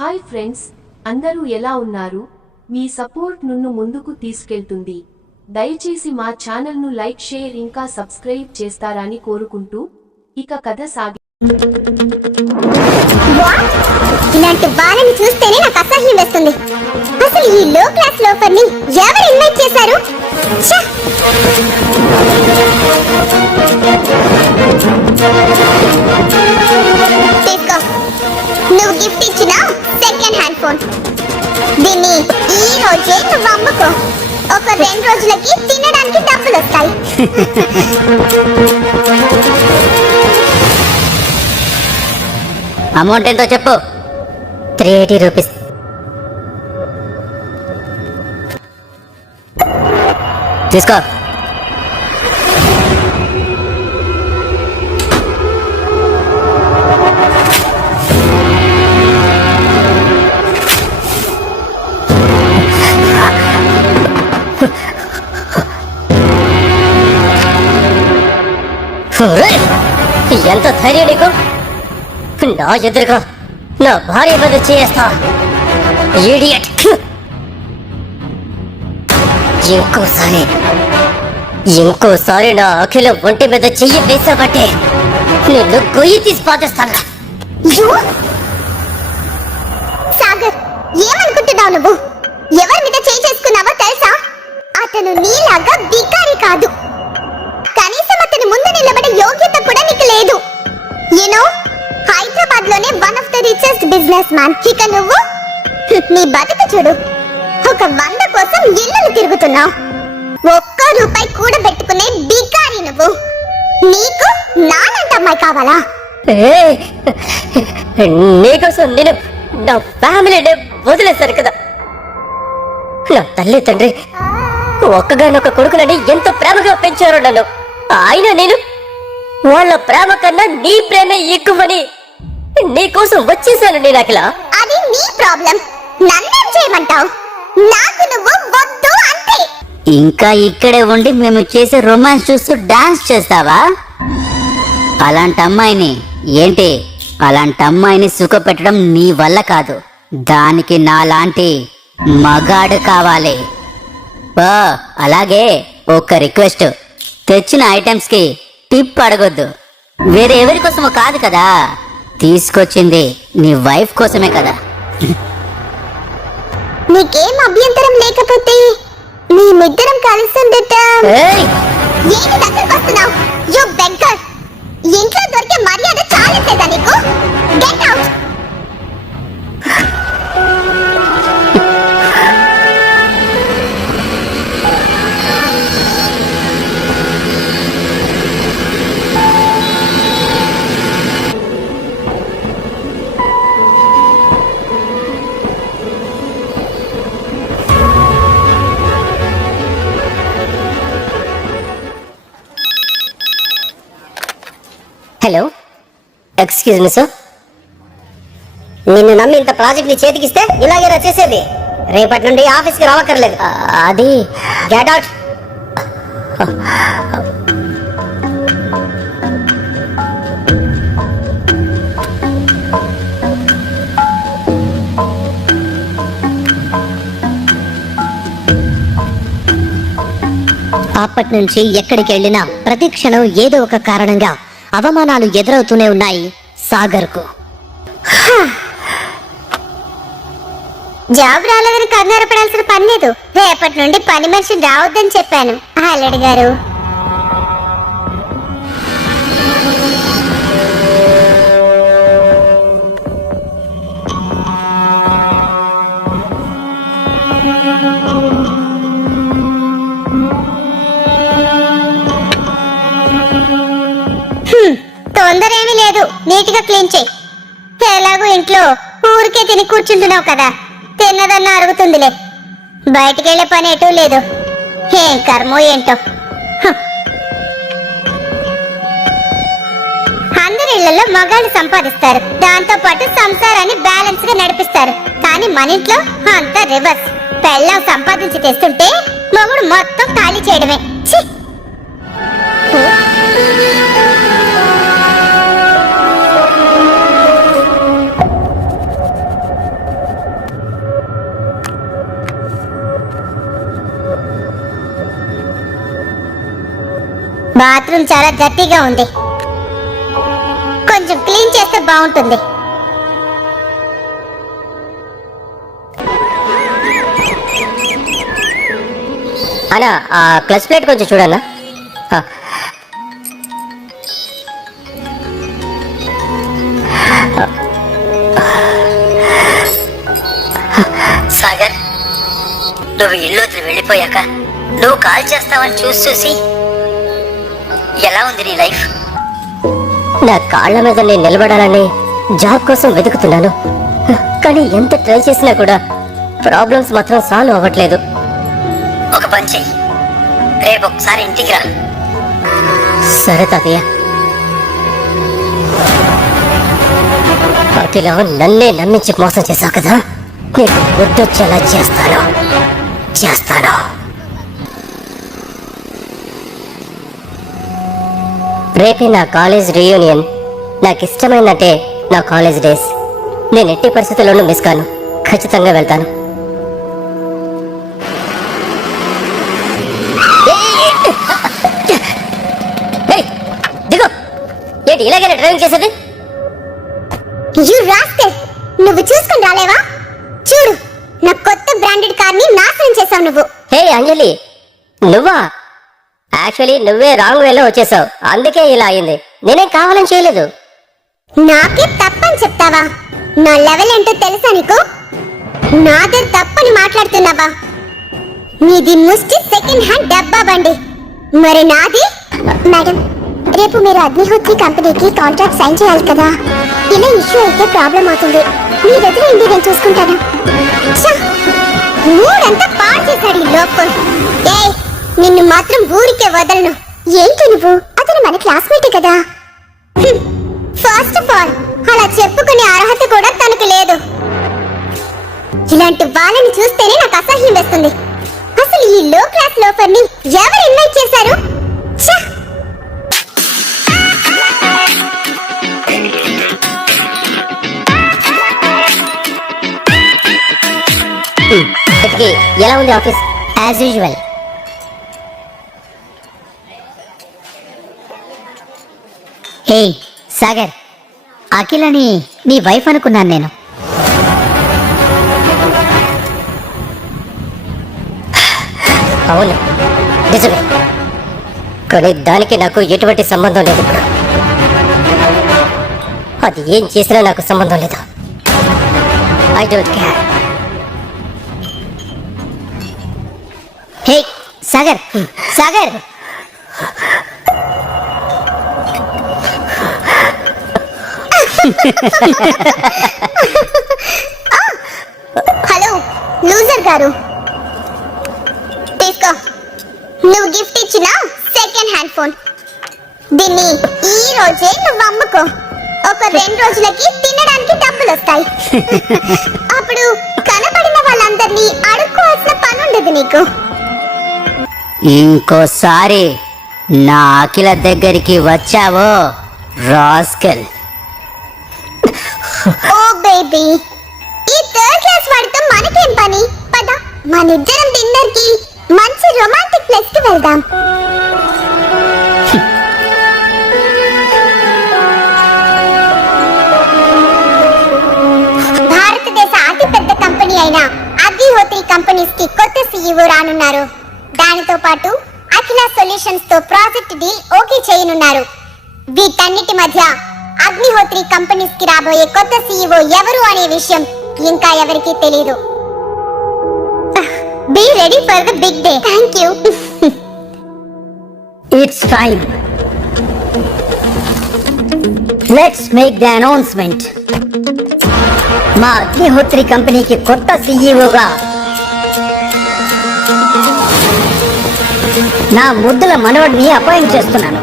Hi friends, అందరూ ఎలా ఉన్నారు? మీ సపోర్ట్ నన్ను ముందుకు తీసుకెళ్తుంది. దయచేసి మా ఛానల్ను లైక్, షేర్ ఇంకా సబ్స్క్రైబ్ చేస్తారని కోరుకుంటూ ఇక కథ సాగి. ఇలాంటి వాళ్ళని చూస్తేనే నాకు అసహ్యం వేస్తుంది. అసలు ఈ లో క్లాస్ లోఫర్ ని ఎవరు ఇన్వైట్ చేశారు? తీసుకో, నువ్వు గిఫ్ట్ ఇచ్చిన సెకండ్ హ్యాండ్ ఫోన్. దీన్ని ఈ రోజే నువ్వు అమ్ముకో. ఒక 2 రోజులకి తినడానికి డబ్బులు వస్తాయి. అమౌంట్ ఎంతో చెప్పు. 380 రూపీస్. తీసుకో. ఎంత ధైర్యం నీకు? నా ఎదురుగా నా భార్య మీద చేస్తా. ఇడియట్. ఇంకోసారి నా అఖిల ఒంటి మీద చెయ్యి వేసాబట్టే నిన్ను గొయ్యి తీసి పాటిస్తాను. సాగర్, ఏమనుకుంటున్నావు నువ్వు? ఎవరి మీద చేయి చేసుకున్నావో తెలుసా? అతను నీలాగా బికారి కాదు. కనీసం అతని ముందు నిలబడే యోగ్యత కూడా నీకు లేదు. యూనో, హైదరాబాద్ లోనే one of the richest business man. ఇక నువ్వు నీ బతుకు చూడు. ఒక 100 కోసం ఇల్లులు తిరుగుతున్నావు. ఒక్క రూపాయి కూడా పెట్టుకునే బికారి నువ్వు. నీకు నానంట అమ్మాయి కావాలా? నీకోసం నేను నా ఫ్యామిలీనే వదిలేశాను కదా. నా తల్లి తండ్రి ఒక్కగానొక్క కొడుకునని ఎంత ప్రేమగా పెంచారో నన్ను. ఆయన నేను వాళ్ళ ప్రేమ కన్నా నీ ప్రేమ ఎక్కువని నీకోసం వచ్చేసాను. నేను అఖిల, అది నీ ప్రాబ్లం. నన్నేం చేయమంటావు? నాకు నువ్వు వద్దు అంతే. ఇంకా ఇక్కడే ఉండి మేము చేసే రొమాన్స్ చూస్తూ డాన్స్ చేస్తావా? అలాంటి అమ్మాయిని సుఖపెట్టడం నీ వల్ల కాదు. దానికి నాలాంటి మగాడు కావాలి. అలాగే ఒక రిక్వెస్ట్, తెచ్చిన ఐటమ్స్ కి టిప్ అడగొద్దు. వేరే ఎవరి కోసమో కాదు కదా, తీసుకొచ్చింది నీ వైఫ్ కోసమే కదా. నీకేం అభ్యంతరం లేకపోతే మేమిద్దరం కలిసి ఉండటం. ఏంటి దగ్గరకు వస్తున్నావు? You beggar. ఇంట్లో దొరికే మర్యాద చాలేదా నీకు? Get out. Hello, excuse me sir. నిన్ను నమ్మి ఇంత ప్రాజెక్ట్ ని చేతికిస్తే ఇలాగేనా చేసేది? రేపటి నుండి ఆఫీస్కి రావక్కర్లేదు. అది గెట్ అవుట్. అప్పటి నుంచి ఎక్కడికి వెళ్ళినా ప్రతి క్షణం ఏదో ఒక కారణంగా అవమానాలు ఎదురవుతూనే ఉన్నాయి సాగర్కు. జాబ్ రాలేదని కంగారు పడాల్సిన పని లేదు. రేపటి నుండి పని మనిషి రావద్దని చెప్పాను అల్లుడు గారు. తొందర ఏమీ లేదు, నీట్ గా క్లీన్ చేయి. ఎలాగో ఇంట్లో ఊరికే తిని కూర్చుంటున్నావు కదా, తిన్నదన్నా అరుగుతుందిలే. బయటికెళ్లే పని ఎటూ లేదు. ఏం కర్మో ఏంటో. అందరి ఇళ్లలో మగాళ్ళు సంపాదిస్తారు, దాంతో పాటు సంసారాన్ని బ్యాలెన్స్ గా నడిపిస్తారు. కానీ మన ఇంట్లో అంతా రివర్స్. పెళ్ళం సంపాదించి తెస్తుంటే మొగుడు మొత్తం ఖాళీ చేయడమే. బాత్రూమ్ చాలా గట్టిగా ఉంది, కొంచెం క్లీన్ చేస్తే బాగుంటుంది. అన్నా ఆ క్లచ్ ప్లేట్ కొంచెం చూడన్నా. సాగర్, నువ్వు ఇల్లు వదిలి వెళ్ళిపోయాక నువ్వు కాల్ చేస్తావని చూసి ఎలా ఉంది నీ లైఫ్? నా కాళ్ళ మీద నేను నిలబడాలని జాబ్ కోసం వెతుకుతున్నాను, కానీ ఎంత ట్రై చేసినా కూడా ప్రాబ్లమ్స్ మాత్రం సాల్వ్ అవ్వట్లేదు. ఒక పని చెయ్యి, రేపు ఒకసారి ఇంటికి రా. సరే తాతయ్య. అతిలో నన్నే నమ్మించి మోసం చేశావు కదా, నీకు గుర్తొచ్చేలా చేస్తాను. రేపే నా కాలేజ్ రీయూనియన్. నాకు ఇష్టమైనట్టే నా కాలేజ్ డేస్. నేను ఎట్టి పరిస్థితుల్లోనూ మిస్ కాను, ఖచ్చితంగా వెళ్తాను. దిగు. ఏంటి ఇలాగే డ్రైవింగ్ చేసేది? నువ్వు చూసుకుని రాలేవా? చూడు, నా కొత్త బ్రాండెడ్ కార్ ని నాశనం చేసావు నువ్వు. హే అంజలి, నువ్వా? యాక్చువల్లీ నువ్వే రాంగ్ వేలో వచ్చేసావు, అందుకే ఇలా అయింది. నేనేం కావాలని చేయలేదు. నాకే తప్పని చెప్తావా? నా లెవెల్ ఏంటో తెలుసా నీకు? నాదే తప్పని మాట్లాడుతున్నావా? నీది ముష్టి సెకండ్ హ్యాండ్ డబ్బా బండి, మరి నాది. మేడం, రేపు మీరు అగ్నిహోత్రి కంపెనీకి కాంట్రాక్ట్ సైన్ చేయాలి కదా. ఇలా ఇష్యూ అయితే ప్రాబ్లం అవుతుంది. మీ దగ్గర ఇండి నేను చూసుకుంటాను. మూడంతా పాడు చేశాడు ఈ లోపల్. నిన్ను మాత్రం ఊరికే వదలను. ఏంటి నువ్వు? అతను మన క్లాస్మేటే కదా. ఫస్ట్ ఆఫ్ ఆల్ అలా చెప్పుకునే అర్హత కూడా తనకు లేదు. ఇలాంటి వాళ్ళని చూస్తేనే నాకు అసహ్యం వేస్తుంది. అసలు ఈ లో క్లాస్ లోఫర్ ని ఎవరు ఇన్వైట్ చేశారు? ఎలా ఉంది office? As usual. Hey Sagar, అఖిలని నీ వైఫ్ అనుకున్నాను నేను. అవును, నిజమే. కానీ దానికి నాకు ఎటువంటి సంబంధం లేదు. ఇప్పుడు అది ఏం చేసినా నాకు సంబంధం లేదు. I don't care. Hey Sagar, Sagar, hello loser గారు, తీసుకో. నువ్వు గిఫ్ట్ ఇచ్చిన సెకండ్ హ్యాండ్ ఫోన్. దీన్ని ఈ రోజే నువ్వు అమ్ముకో. ఒక 2 రోజులకి తినడానికి డబ్బులు వస్తాయి. అప్పుడు కనబడిన వాళ్ళందరినీ అడుక్కోవాల్సిన పని ఉండదు నీకు. ఇంకోసారి నా అఖిల దగ్గరికి వచ్చావో రాస్కెల్. ఓ బేబీ, ఈ థర్డ్ క్లాస్ వాడితో మనకేం పని? పద, మనిద్దరం డిన్నర్ కి మంచి రొమాంటిక్ ప్లేస్ కి వెళ్దాం. భారతదేశ అతిపెద్ద కంపెనీ అయిన అగ్నిహోత్రి కంపెనీస్ కి కొత్త సీఈఓ రానున్నారు. దానితో పాటు అఖిల సొల్యూషన్స్ తో ప్రాజెక్ట్ డీల్ ఓకే చేయనున్నారు. వీటన్నిటి మధ్య అగ్నిహోత్రి కంపెనీస్ కి రాబోయే కొత్త సీఈఓ ఎవరు అనే విషయం ఇంకా ఎవరికీ తెలియదు. Be ready for the big day. Thank you. It's time. Let's make the announcement. మా అగ్నిహోత్రి కంపెనీకి కొత్త సీఈఓగా నా ముద్దుల మనవడిని అపాయింట్ చేస్తున్నాను.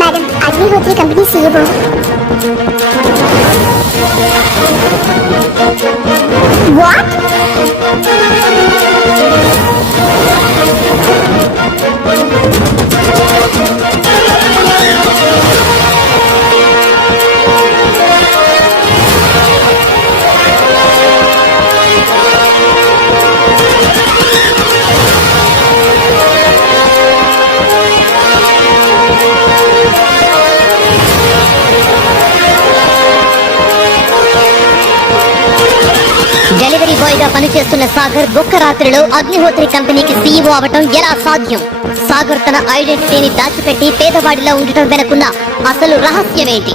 Madam, Agnihotri company CEO. పనిచేస్తున్న సాగర్ ఒక్క రాత్రిలో అగ్నిహోత్రి కంపెనీకి సీఈఓ అవటం ఎలా సాధ్యం? సాగర్ తన ఐడెంటిటీని దాచిపెట్టి పేదవాడిలా ఉండటం వెనుకున్న అసలు రహస్యమేంటి?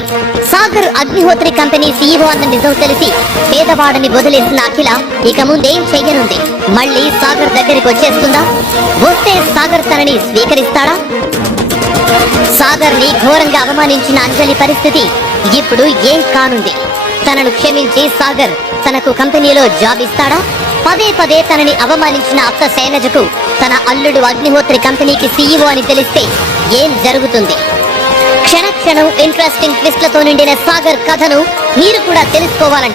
సాగర్ అగ్నిహోత్రి కంపెనీ సీఈఓ అన్న నిజం తెలిసి పేదవాడిని వదిలేసిన అఖిల ఇక ముందేం చెయ్యనుంది? మళ్ళీ సాగర్ దగ్గరికి వచ్చేస్తుందా? వస్తే సాగర్ తనని స్వీకరిస్తాడా? సాగర్ ని ఘోరంగా అవమానించిన అంజలి పరిస్థితి ఇప్పుడు ఏం కానుంది? తనను క్షమించి సాగర్ తనకు కంపెనీలో జాబ్ ఇస్తాడా? పదే పదే తనని అవమానించిన అక్క శైలజకు తన అల్లుడు అగ్నిహోత్రి కంపెనీకి సీఈఓ అని తెలిస్తే ఏం జరుగుతుంది? క్షణ క్షణం ఇంట్రెస్టింగ్ ట్విస్ట్లతో నిండిన సాగర్ కథను మీరు కూడా తెలుసుకోవాలంటే